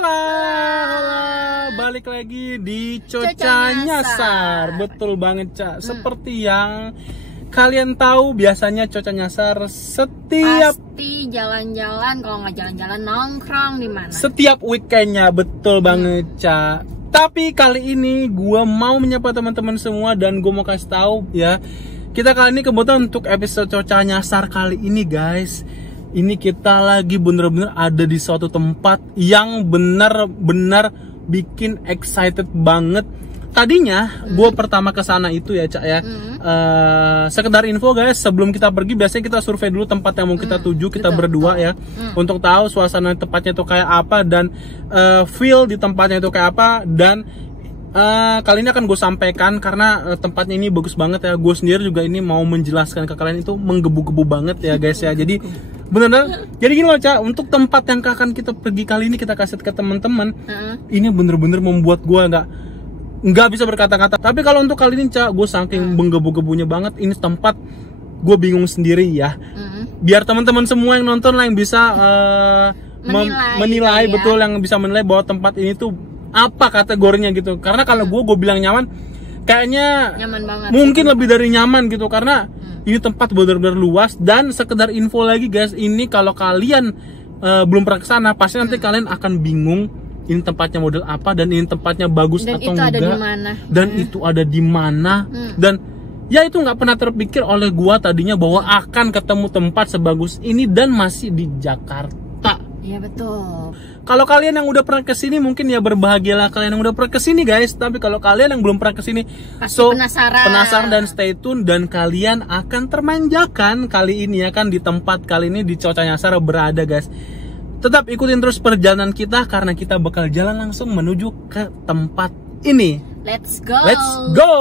Halo, balik lagi di Coca Nyasar. Betul banget, Cak. Seperti yang kalian tahu, biasanya Coca Nyasar setiap pasti jalan-jalan, kalau nggak jalan-jalan nongkrong di mana? Setiap weekendnya, betul banget, Cak. Tapi kali ini gue mau menyapa teman-teman semua dan gue mau kasih tahu ya. Kita kali ini kebetulan untuk episode Coca Nyasar kali ini, guys. Ini kita lagi bener-bener ada di suatu tempat yang benar-benar bikin excited banget. Tadinya gue pertama ke sana itu ya, Cak ya. Sekedar info, guys, sebelum kita pergi biasanya kita survei dulu tempat yang mau kita tuju, kita berdua ya, untuk tahu suasana tempatnya itu kayak apa dan feel di tempatnya itu kayak apa. Dan kali ini akan gue sampaikan karena tempatnya ini bagus banget ya. Gue sendiri juga ini mau menjelaskan ke kalian, itu menggebu-gebu banget ya, guys ya. Jadi bener-bener, jadi gini loh, Cak, untuk tempat yang akan kita pergi kali ini, kita kasih ke teman-teman. Ini bener-bener membuat gue nggak bisa berkata-kata. Tapi kalau untuk kali ini, Cak, gue saking menggebu-gebunya banget. Ini tempat gue bingung sendiri ya. Biar teman-teman semua yang nonton lah yang bisa menilai ya. Betul, yang bisa menilai bahwa tempat ini tuh apa kategorinya gitu. Karena kalau gue bilang nyaman, kayaknya nyaman banget, mungkin lebih dari nyaman gitu, karena ini tempat benar-benar luas. Dan sekedar info lagi, guys, ini kalau kalian belum pernah kesana, pasti nanti kalian akan bingung ini tempatnya model apa dan ini tempatnya bagus dan atau enggak, dan itu ada di mana. Dan ya itu nggak pernah terpikir oleh gua tadinya bahwa akan ketemu tempat sebagus ini dan masih di Jakarta. Iya, betul. Kalau kalian yang udah pernah kesini mungkin ya berbahagialah kalian yang udah pernah kesini, guys. Tapi kalau kalian yang belum pernah kesini, penasaran dan stay tune, dan kalian akan termanjakan kali ini ya kan, di tempat kali ini di Coca Nyasar berada, guys. Tetap ikutin terus perjalanan kita karena kita bakal jalan langsung menuju ke tempat ini. Let's go. Let's go.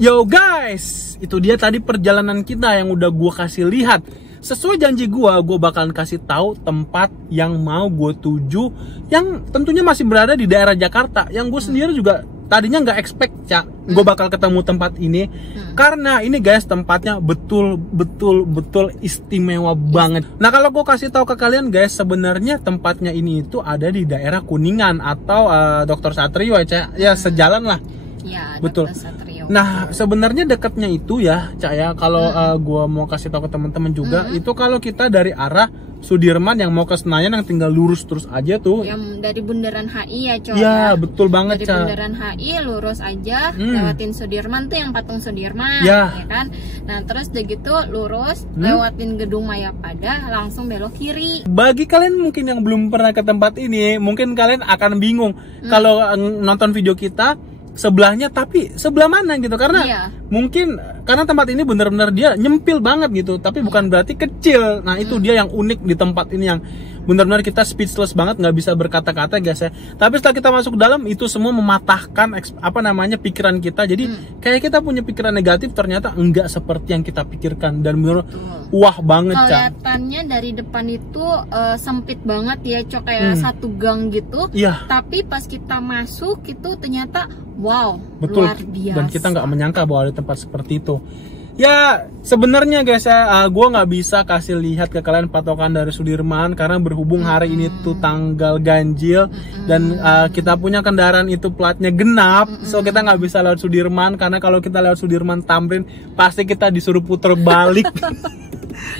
Yo guys, itu dia tadi perjalanan kita yang udah gue kasih lihat. Sesuai janji gue bakalan kasih tahu tempat yang mau gue tuju, yang tentunya masih berada di daerah Jakarta. Yang gue sendiri juga tadinya nggak expect, Cak, gue bakal ketemu tempat ini. Karena ini, guys, tempatnya betul istimewa banget. Nah, kalau gue kasih tahu ke kalian, guys, sebenarnya tempatnya ini itu ada di daerah Kuningan atau Dr. Satrio ya, Cak. Ya, sejalan lah. Ya, betul. Nah, sebenarnya dekatnya itu ya, Cak ya, kalau gua mau kasih tahu ke teman-teman juga, itu kalau kita dari arah Sudirman yang mau ke Senayan yang tinggal lurus terus aja tuh. Yang dari Bundaran HI ya, Cok. Ya, betul banget, Cak. Dari Bundaran HI lurus aja, lewatin Sudirman tuh yang patung Sudirman, ya kan? Nah, terus udah gitu lurus, lewatin Gedung Mayapada, langsung belok kiri. Bagi kalian mungkin yang belum pernah ke tempat ini, mungkin kalian akan bingung kalau nonton video kita sebelahnya, tapi sebelah mana gitu, karena mungkin karena tempat ini benar-benar dia nyempil banget gitu, tapi bukan berarti kecil. Nah, itu dia yang unik di tempat ini, yang benar-benar kita speechless banget, nggak bisa berkata-kata, guys ya. Tapi setelah kita masuk dalam, itu semua mematahkan pikiran kita. Jadi kayak kita punya pikiran negatif, ternyata enggak seperti yang kita pikirkan, dan benar wah banget, Cak. Kelihatannya dari depan itu sempit banget ya, Cok, kayak satu gang gitu. Tapi pas kita masuk itu ternyata wow, betul, luar biasa. Dan kita nggak menyangka bahwa ada tempat seperti itu. Ya sebenarnya guys ya, gue nggak bisa kasih lihat ke kalian patokan dari Sudirman karena berhubung hari ini tuh tanggal ganjil dan kita punya kendaraan itu platnya genap, so kita nggak bisa lewat Sudirman karena kalau kita lewat Sudirman Tamrin pasti kita disuruh puter balik.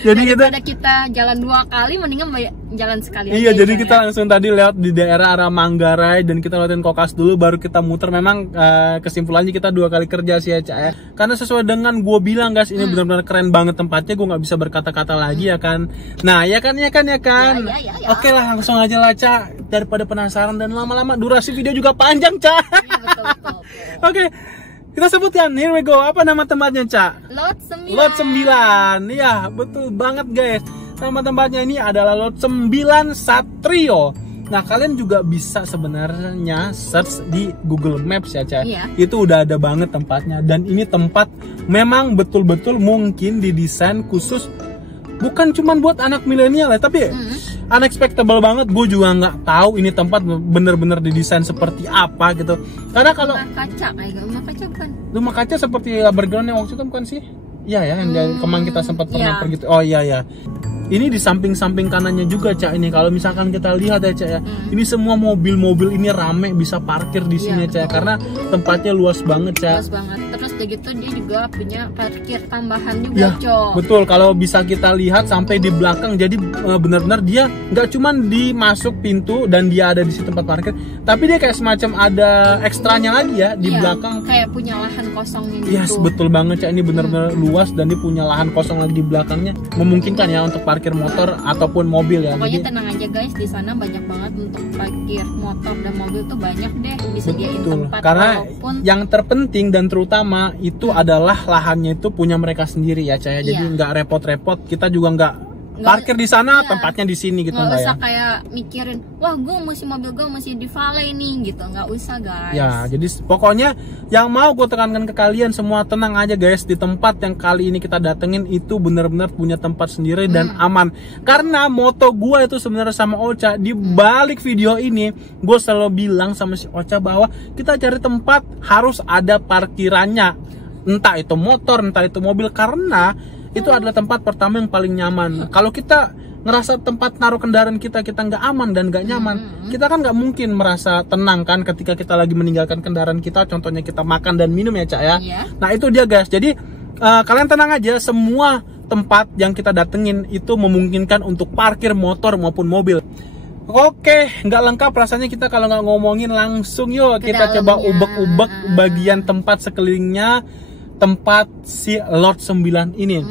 Jadi kita jalan 2 kali, mendingan jalan sekali. Iya, jadi kita langsung tadi lewat di daerah arah Manggarai dan kita lewatin Kokas dulu, baru kita muter. Memang kesimpulannya kita 2 kali kerja sih ya, Cak ya. Karena sesuai dengan gue bilang guys, ini benar-benar keren banget tempatnya. Gue nggak bisa berkata-kata lagi ya kan. Nah, ya kan. Ya. Oke lah, langsung aja lah, Cak. Daripada penasaran dan lama-lama durasi video juga panjang, Cak. Iya, betul. Oke. Kita sebutkan, here we go. Apa nama tempatnya, Cak? Lot 9. Lot 9. Iya, betul banget guys. Nama tempatnya ini adalah Lot 9 Satrio. Nah, kalian juga bisa sebenarnya search di Google Maps ya, Cak. Iya. Itu udah ada banget tempatnya. Dan ini tempat memang betul-betul mungkin didesain khusus bukan cuma buat anak milenial ya, tapi unexpectable banget. Gue juga nggak tahu ini tempat bener-bener didesain seperti apa gitu. Karena kalau rumah kaca bukan? Rumah kaca seperti background yang waktu itu bukan sih? Iya ya, yang kemarin kita sempat pernah pergi. Oh iya. Ini di samping-samping kanannya juga, Cak. Ini kalau misalkan kita lihat ya, Cak ya, ini semua mobil-mobil ini rame bisa parkir di sini, Cak. Karena tempatnya luas banget, Cak. Luas banget. Terus begitu dia juga punya parkir tambahan juga, Cok. Betul. Kalau bisa kita lihat sampai di belakang, jadi benar-benar dia nggak cuman di masuk pintu dan dia ada di situ tempat parkir, tapi dia kayak semacam ada ekstranya lagi ya di belakang. Kayak punya lahan kosongnya gitu. Yes, betul banget, Cak. Ini benar-benar luas dan dia punya lahan kosong lagi di belakangnya, memungkinkan ya untuk parkir motor ataupun mobil ya. Pokoknya tenang aja guys, di sana banyak banget untuk parkir motor dan mobil tuh banyak deh disediain tempat. Karena yang terpenting dan terutama itu adalah lahannya itu punya mereka sendiri ya, Cak. Jadi nggak repot-repot, kita juga nggak parkir di sana, tempatnya di sini gitu. Nggak usah kayak mikirin, wah gue mobil gue masih di valet nih gitu, nggak usah guys. Ya, jadi pokoknya yang mau gue tekankan ke kalian semua, tenang aja guys, di tempat yang kali ini kita datengin itu benar-benar punya tempat sendiri dan aman. Karena moto gue itu sebenarnya sama Ocha di balik video ini, gue selalu bilang sama si Ocha bahwa kita cari tempat harus ada parkirannya, entah itu motor, entah itu mobil, karena itu adalah tempat pertama yang paling nyaman. Kalau kita ngerasa tempat naruh kendaraan kita nggak aman dan nggak nyaman, kita kan nggak mungkin merasa tenang kan ketika kita lagi meninggalkan kendaraan kita. Contohnya kita makan dan minum ya, Cak ya. Nah itu dia guys. Jadi kalian tenang aja, semua tempat yang kita datengin itu memungkinkan untuk parkir motor maupun mobil. Oke, nggak lengkap rasanya kita kalau nggak ngomongin langsung. Yuk kita coba ubek-ubek bagian tempat sekelilingnya tempat si Lot 9 ini.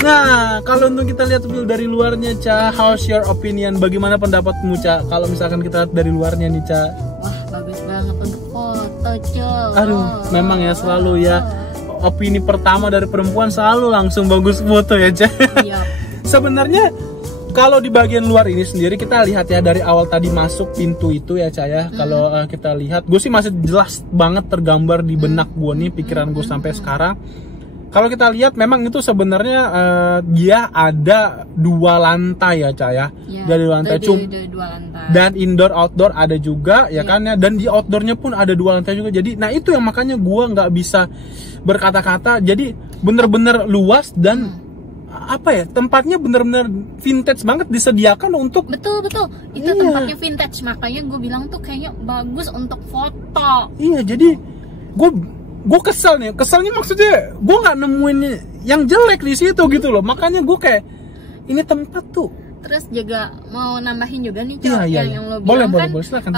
Nah, kalau untuk kita lihat view dari luarnya, Ca, how's your opinion? Bagaimana pendapatmu, Ca? Kalau misalkan kita lihat dari luarnya nih, Ca. Wah, bagus banget untuk foto, Ca. Aduh, memang ya selalu ya. Opini pertama dari perempuan selalu langsung bagus foto ya, Ca. Iya. Sebenarnya kalau di bagian luar ini sendiri kita lihat ya dari awal tadi masuk pintu itu ya, Ca ya. Kalau kita lihat, gue sih masih jelas banget tergambar di benak gue nih, pikiran gue sampai sekarang. Kalau kita lihat memang itu sebenarnya dia ada 2 lantai ya, Ca ya. Dari lantai dan indoor outdoor ada juga ya kan ya, dan di outdoornya pun ada 2 lantai juga. Jadi nah itu yang makanya gua nggak bisa berkata-kata. Jadi bener-bener luas dan apa ya, tempatnya bener-bener vintage banget, disediakan untuk betul itu tempatnya vintage, makanya gue bilang tuh kayaknya bagus untuk foto. Iya, jadi gue keselnya maksudnya gue nggak nemuin yang jelek di situ gitu loh, makanya gue kayak ini tempat tuh. Terus juga mau nambahin juga nih Cok, yang lo boleh, bilang boleh, kan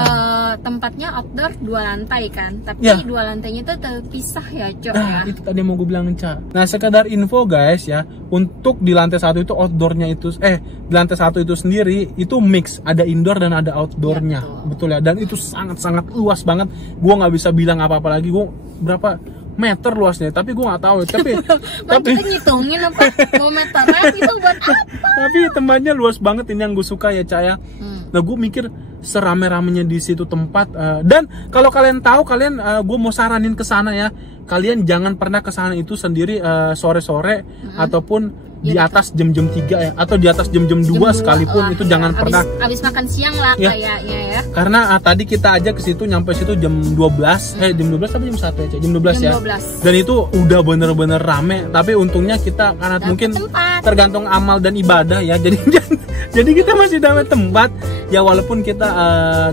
tempatnya outdoor 2 lantai kan, tapi 2 lantainya itu terpisah ya Cok. Nah, itu tadi mau gue bilang Cak. Nah, sekedar info guys ya, untuk di lantai 1 itu outdoornya itu di lantai 1 itu sendiri itu mix, ada indoor dan ada outdoornya, betul ya, dan itu sangat luas banget. Gue nggak bisa bilang apa lagi, gue berapa meter luasnya, tapi gue nggak tahu. Tapi kita ngitungin apa mau meternya itu buat apa? Tapi tempatnya luas banget, ini yang gue suka ya Cak ya. Nah, gue mikir serame-ramenya di situ tempat, dan kalau kalian tahu, gue mau saranin ke sana ya, kalian jangan pernah ke sana itu sendiri sore-sore ataupun di atas jam-jam 3 ya, atau di atas jam-jam 2 sekalipun lah, itu jangan pernah. Habis makan siang lah kayaknya ya. Karena tadi kita aja ke situ, nyampe situ jam 12, jam 12 apa jam 1 ya? Jam 12 ya. 12. Dan itu udah bener-bener rame, tapi untungnya kita karena mungkin tergantung amal dan ibadah ya. Jadi kita masih dapat tempat ya, walaupun kita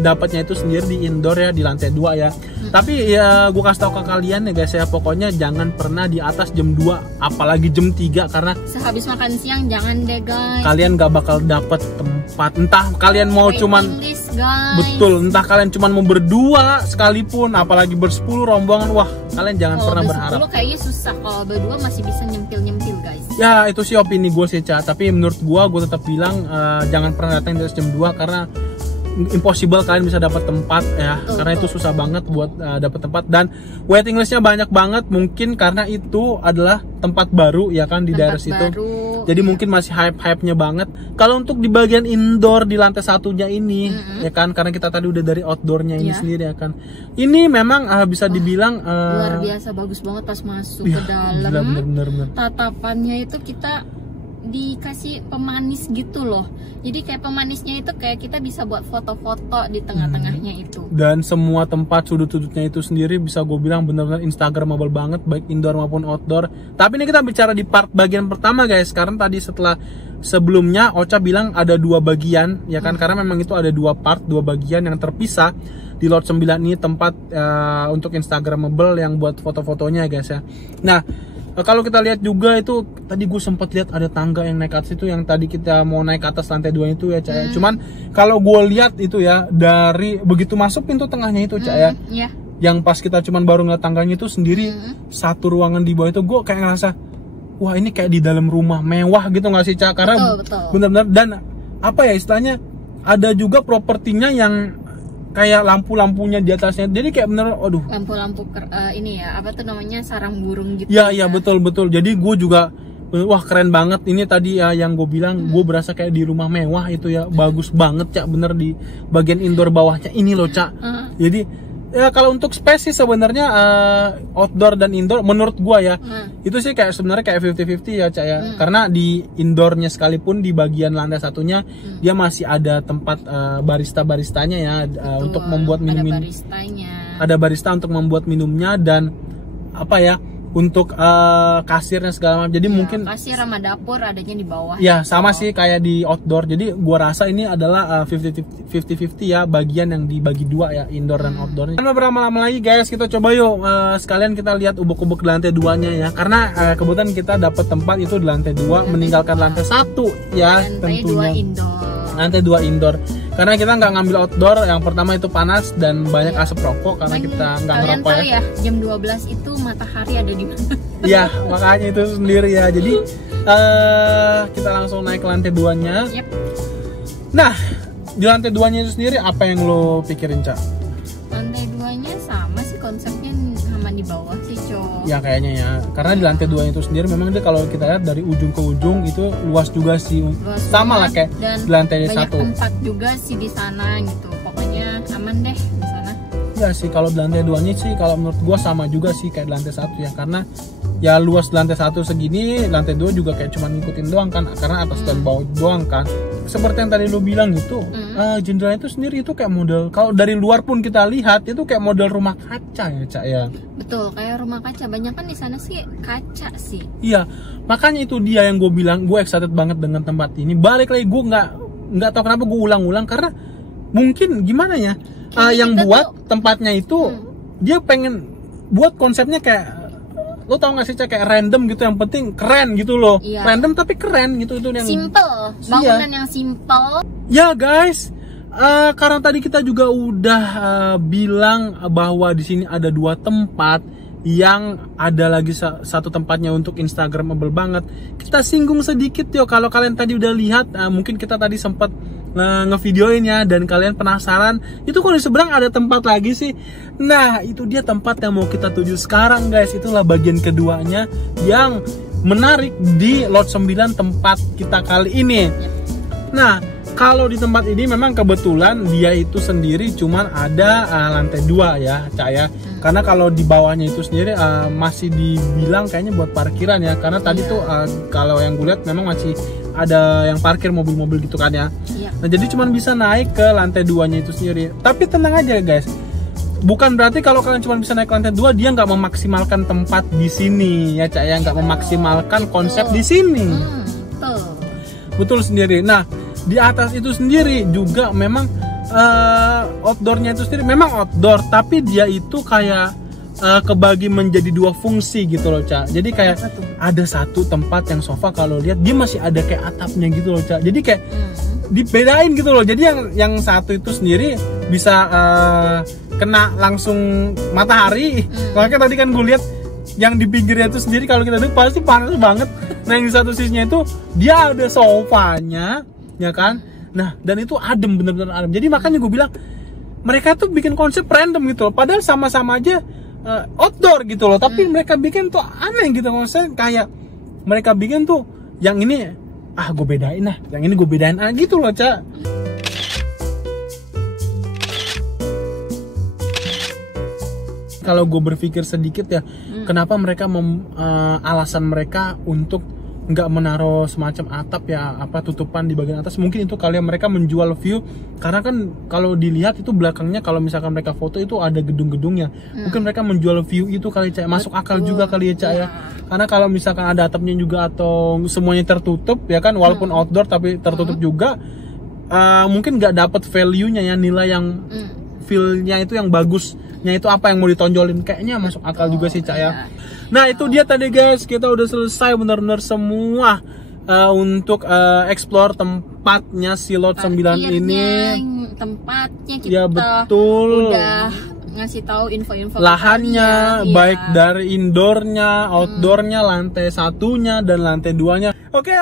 dapatnya itu sendiri di indoor ya, di lantai 2 ya. Tapi ya gue kasih tau ke kalian ya guys ya, pokoknya jangan pernah di atas jam 2 apalagi jam 3, karena sehabis makan siang jangan deh guys, kalian gak bakal dapet tempat. Entah kalian mau cuman list, guys. Betul, entah kalian cuman mau berdua sekalipun, apalagi bersepuluh rombongan, wah kalian jangan pernah berharap. Kalau kayaknya susah, kalau berdua masih bisa nyempil guys. Ya itu sih opini gue sih Ca, tapi menurut gue tetap bilang jangan pernah datang di atas jam 2, karena impossible kalian bisa dapat tempat ya, karena itu susah banget buat dapat tempat, dan waiting listnya banyak banget, mungkin karena itu adalah tempat baru ya kan di daerah situ. Jadi mungkin masih hype-nya banget. Kalau untuk di bagian indoor di lantai 1-nya ini ya kan, karena kita tadi udah dari outdoornya ini sendiri ya kan, ini memang bisa dibilang luar biasa bagus banget pas masuk ke dalam. Bener. Tatapannya itu kita dikasih pemanis gitu loh, jadi kayak pemanisnya itu kayak kita bisa buat foto-foto di tengah-tengahnya itu. Dan semua tempat sudut-sudutnya itu sendiri bisa gue bilang benar-benar instagramable banget, baik indoor maupun outdoor. Tapi ini kita bicara di part bagian pertama guys, karena tadi sebelumnya Ocha bilang ada 2 bagian ya kan, karena memang itu ada 2 part, 2 bagian yang terpisah. Di lot 9 ini tempat untuk instagramable yang buat foto-fotonya guys ya. Nah, kalau kita lihat juga itu tadi gue sempat lihat ada tangga yang naik ke atas itu, yang tadi kita mau naik ke atas lantai 2 itu ya Cak. Cuman kalau gue lihat itu ya, dari begitu masuk pintu tengahnya itu Cak ya, yang pas kita cuman baru ngeliat tangganya itu sendiri, satu ruangan di bawah itu gue kayak ngerasa wah ini kayak di dalam rumah mewah gitu nggak sih Cak? Karena benar-benar, dan apa ya istilahnya, ada juga propertinya yang kayak lampu-lampunya di atasnya, jadi kayak bener, aduh, lampu-lampu ini ya, apa tuh namanya, sarang burung gitu ya. Betul, jadi gue juga wah keren banget ini tadi ya, yang gue bilang gue berasa kayak di rumah mewah itu ya. Bagus banget Cak, bener di bagian indoor bawahnya ini loh Cak. Jadi ya kalau untuk space sih sebenarnya outdoor dan indoor menurut gua ya itu sih kayak sebenarnya kayak 50-50 ya Cak ya. Karena di indoornya sekalipun di bagian lantai 1-nya dia masih ada tempat barista-baristanya ya, untuk membuat minum. Ada barista untuk membuat minumnya, dan apa ya, untuk kasirnya segala macam. Jadi mungkin kasir sama dapur adanya di bawah. Ya, sama sih kayak di outdoor. Jadi gua rasa ini adalah 50-50 ya, bagian yang dibagi 2 ya, indoor dan outdoor. Dan beberapa lama lagi guys, kita coba yuk sekalian kita lihat ubek-ubek di lantai 2-nya ya. Karena kebetulan kita dapat tempat itu di lantai 2, meninggalkan lantai 1 ya, tentunya. Lantai 2 indoor. Karena kita nggak ngambil outdoor, yang pertama itu panas dan banyak asap rokok karena kita nggak ngerokok ya. Jam 12 itu matahari ada di mana? Iya, makanya itu sendiri ya. Jadi kita langsung naik ke lantai 2-nya. Nah, di lantai 2-nya itu sendiri apa yang lo pikirin Cak? Lantai 2-nya sama sih konsepnya sama di bawah sih Cok. Ya kayaknya ya, karena di lantai 2 itu sendiri memang dia kalau kita lihat dari ujung ke ujung itu luas juga sih, sama lah kayak di lantai 1. Banyak tempat juga sih di sana gitu, pokoknya aman deh di sana. Ya sih, kalau di lantai 2-nya sih kalau menurut gua sama juga sih kayak di lantai 1 ya, karena ya luas di lantai 1 segini, lantai 2 juga kayak cuma ngikutin doang kan, karena atas dan bawah doang kan. Seperti yang tadi lu bilang gitu, jendelanya itu sendiri itu kayak model, kalau dari luar pun kita lihat itu kayak model rumah kaca ya Cak ya. Betul, kayak rumah kaca. Banyak kan di sana sih kaca sih. Iya, makanya itu dia yang gue bilang, gue excited banget dengan tempat ini. Balik lagi, gue nggak tahu kenapa gue ulang-ulang, karena mungkin gimana ya, yang buat tempatnya itu dia pengen buat konsepnya kayak, lo tau gak sih Cak, kayak random gitu, yang penting keren gitu loh. Iya. Random tapi keren gitu, itu yang simple, bangunan yang simple. Ya guys, karena tadi kita juga udah bilang bahwa di sini ada 2 tempat, yang ada lagi satu tempatnya untuk Instagramable banget. Kita singgung sedikit yo, kalau kalian tadi udah lihat, mungkin kita tadi sempat ngevideoin ya, dan kalian penasaran itu kok di seberang ada tempat lagi sih. Nah itu dia tempat yang mau kita tuju sekarang guys. Itulah bagian keduanya yang menarik di Lot 9 tempat kita kali ini. Nah kalau di tempat ini memang kebetulan dia itu sendiri cuman ada lantai 2 ya Cak ya. Karena kalau di bawahnya itu sendiri masih dibilang kayaknya buat parkiran ya. Karena tadi tuh kalau yang gue lihat memang masih ada yang parkir mobil-mobil gitu kan ya. Nah jadi cuman bisa naik ke lantai 2-nya itu sendiri. Tapi tenang aja guys, bukan berarti kalau kalian cuma bisa naik lantai 2 dia nggak memaksimalkan tempat di sini ya Cak ya, nggak memaksimalkan konsep di sini. Betul sendiri. Nah di atas itu sendiri juga memang outdoornya itu sendiri memang outdoor, tapi dia itu kayak kebagi menjadi 2 fungsi gitu loh Cak. Jadi kayak ada satu tempat yang sofa, kalau lihat dia masih ada kayak atapnya gitu loh Cak. Jadi kayak dibedain gitu loh. Jadi yang satu itu sendiri bisa kena langsung matahari. Makanya tadi kan gue lihat yang di pinggirnya itu sendiri kalau kita duduk pasti panas banget. Nah yang di satu sisinya itu dia ada sofanya ya kan. Nah dan itu adem, bener-bener adem. Jadi makanya gue bilang mereka tuh bikin konsep random gitu loh. Padahal sama-sama aja outdoor gitu loh. Tapi mereka bikin tuh aneh gitu. Konsep kayak mereka bikin tuh yang ini gue bedain lah, yang ini gue bedain gitu loh Cak. Kalau gue berpikir sedikit ya, kenapa mereka alasan mereka untuk nggak menaruh semacam atap ya, apa tutupan di bagian atas, mungkin itu kali ya mereka menjual view. Karena kan kalau dilihat itu belakangnya, kalau misalkan mereka foto itu ada gedung-gedungnya, mungkin mereka menjual view itu kali Cak. Masuk akal juga kali ya Cak ya. Karena kalau misalkan ada atapnya juga atau semuanya tertutup ya kan, walaupun outdoor tapi tertutup juga, mungkin nggak dapat value-nya ya, nilai yang feel-nya itu yang bagusnya itu apa yang mau ditonjolin, kayaknya masuk akal juga sih Cak ya. Nah itu dia tadi guys, kita udah selesai benar-benar semua untuk explore tempatnya si Lot 9 ini. Tempatnya kita ya, betul. Udah ngasih tahu info-info lahannya, baik dari indoornya, outdoornya, lantai 1-nya dan lantai 2-nya. Oke,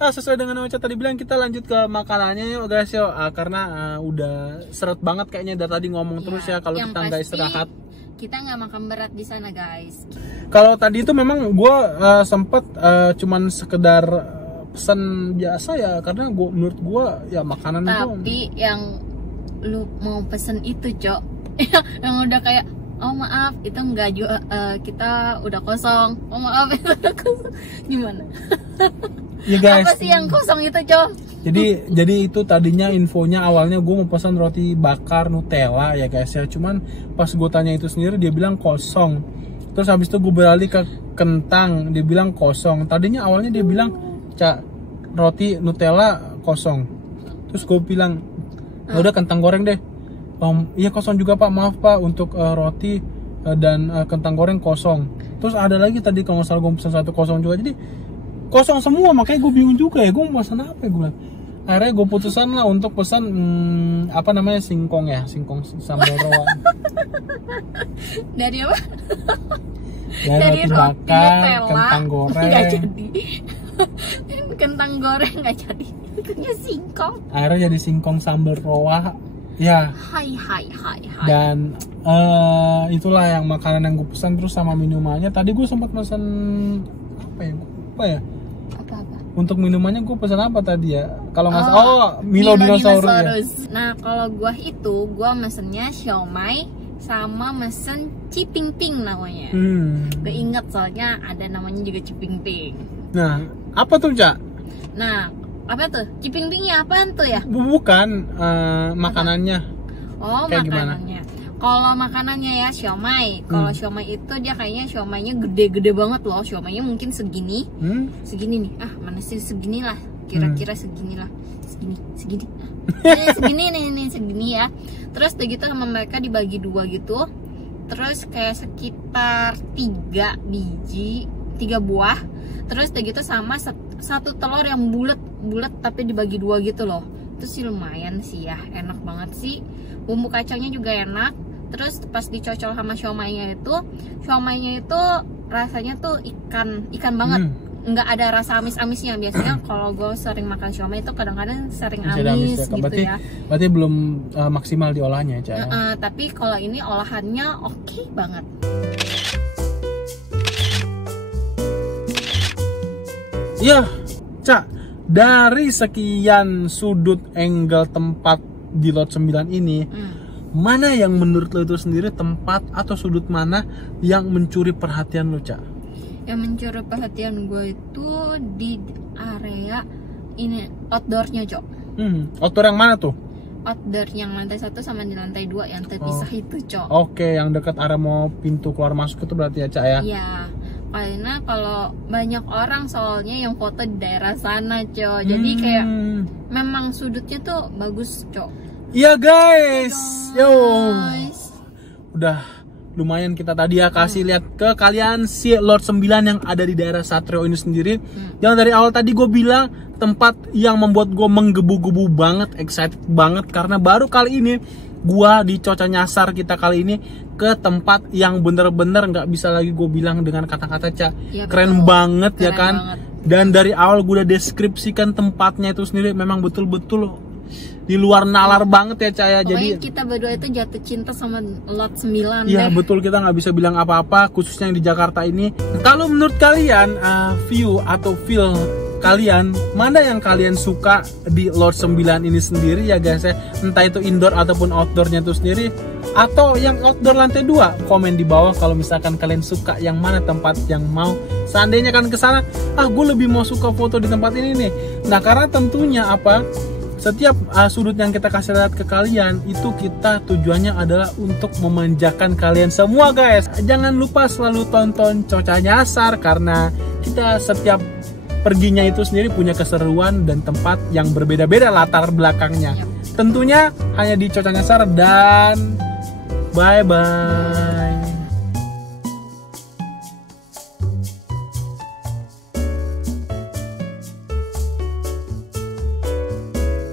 sesuai dengan Ocha tadi bilang, kita lanjut ke makanannya yuk guys yuk. Karena udah seret banget kayaknya dari tadi ngomong terus ya kalau kita nggak istirahat. Kita nggak makan berat di sana guys. Kalau tadi itu memang gue sempet cuman sekedar pesan biasa ya, karena menurut gue ya makanan itu. Tapi yang lu mau pesen itu Cok, yang udah kayak oh maaf itu nggak juga, kita udah kosong. Oh maaf itu udah kosong. Gimana? Ya guys. Apa sih yang kosong itu Cok? Jadi itu tadinya infonya awalnya gue mau pesan roti bakar Nutella ya guys ya. Cuman pas gue tanya itu sendiri dia bilang kosong. Terus habis itu gue beralih ke kentang, dia bilang kosong. Tadinya awalnya dia bilang Cak, roti Nutella kosong. Terus gue bilang udah kentang goreng deh. Iya kosong juga Pak, maaf Pak untuk roti dan kentang goreng kosong. Terus ada lagi tadi kalau nggak salah gue pesan 1 kosong juga. Jadi kosong semua, makanya gue bingung juga ya, gue mau pesan apa ya gue bilang. Akhirnya gue putusan lah untuk pesan apa namanya, singkong ya, singkong sambal rawa. Dari apa? Dari roti bakar, kentang goreng. Nggak jadi. Kentang goreng nggak jadi. Itu singkong. Akhirnya jadi singkong sambal rawa. Ya. Hai. Dan itulah yang makanan yang gue pesan, terus sama minumannya. Tadi gue sempat pesan apa ya? Untuk minumannya gue pesan apa tadi ya? Kalau nggak Milo Dinosaurus ya. Nah kalau gue mesennya siomay sama mesen Ciping Ping namanya. Gue inget soalnya ada namanya juga Ciping Ping. Nah apa tuh Cak? Nah Apa tuh? Ciping-pingnya apaan tuh ya? Bukan, makanannya. Oh, kayak makanannya. Kalau makanannya ya siomay. Kalau siomay itu dia kayaknya siomaynya gede-gede banget loh. Siomaynya mungkin segini. Segini nih. Mana sih segini lah. Kira-kira segini lah. Segini. Segini nih, segini ya. Terus udah gitu sama mereka dibagi 2 gitu. Terus kayak sekitar 3 buah. Terus udah gitu sama satu telur yang bulat tapi dibagi 2 gitu loh. Itu sih lumayan sih ya, enak banget sih. Bumbu kacangnya juga enak. Terus pas dicocol sama siomaynya itu rasanya tuh ikan banget. Nggak ada rasa amis-amisnya. Biasanya kalau gue sering makan siomay itu kadang-kadang sering amis ya, gitu ya. Berarti belum maksimal diolahnya ya. Tapi kalau ini olahannya oke banget. Iya, Cak, dari sekian sudut angle tempat di lot 9 ini, mana yang menurut lo itu sendiri tempat atau sudut mana yang mencuri perhatian lo, Cak? Yang mencuri perhatian gue itu di area ini outdoornya, Cok. Outdoor yang mana tuh? Outdoor yang lantai 1 sama di lantai 2 yang terpisah itu, Cok. Oke, yang dekat area mau pintu keluar masuk itu berarti ya, Cak ya? Iya. Karena kalau banyak orang soalnya yang foto di daerah sana, Cok. Jadi kayak memang sudutnya tuh bagus, Cok. Iya guys. Yo. Udah lumayan kita tadi ya kasih lihat ke kalian si lot 9 yang ada di daerah Satrio ini sendiri. Yang dari awal tadi gue bilang tempat yang membuat gue menggebu-gebu banget, excited banget karena baru kali ini gua di Coca Nyasar kita kali ini ke tempat yang bener-bener nggak bisa lagi gue bilang dengan kata-kata, Cak. Ya, keren banget ya kan banget. Dan dari awal gue udah deskripsikan tempatnya itu sendiri memang betul-betul di luar nalar banget ya, Cak ya. Jadi kita berdua itu jatuh cinta sama lot 9. Iya betul, kita nggak bisa bilang apa-apa khususnya yang di Jakarta ini. Kalau menurut kalian view atau feel kalian, mana yang kalian suka di lot 9 ini sendiri ya guys ya, entah itu indoor ataupun outdoornya itu sendiri, atau yang outdoor lantai 2, komen di bawah kalau misalkan kalian suka yang mana tempat yang mau seandainya kan kesana, gue lebih mau suka foto di tempat ini nih. Nah karena tentunya setiap sudut yang kita kasih lihat ke kalian itu kita tujuannya adalah untuk memanjakan kalian semua guys. Jangan lupa selalu tonton Coca Nyasar karena kita setiap perginya itu sendiri punya keseruan dan tempat yang berbeda-beda latar belakangnya. Tentunya hanya di Coca Nyasar dan bye-bye.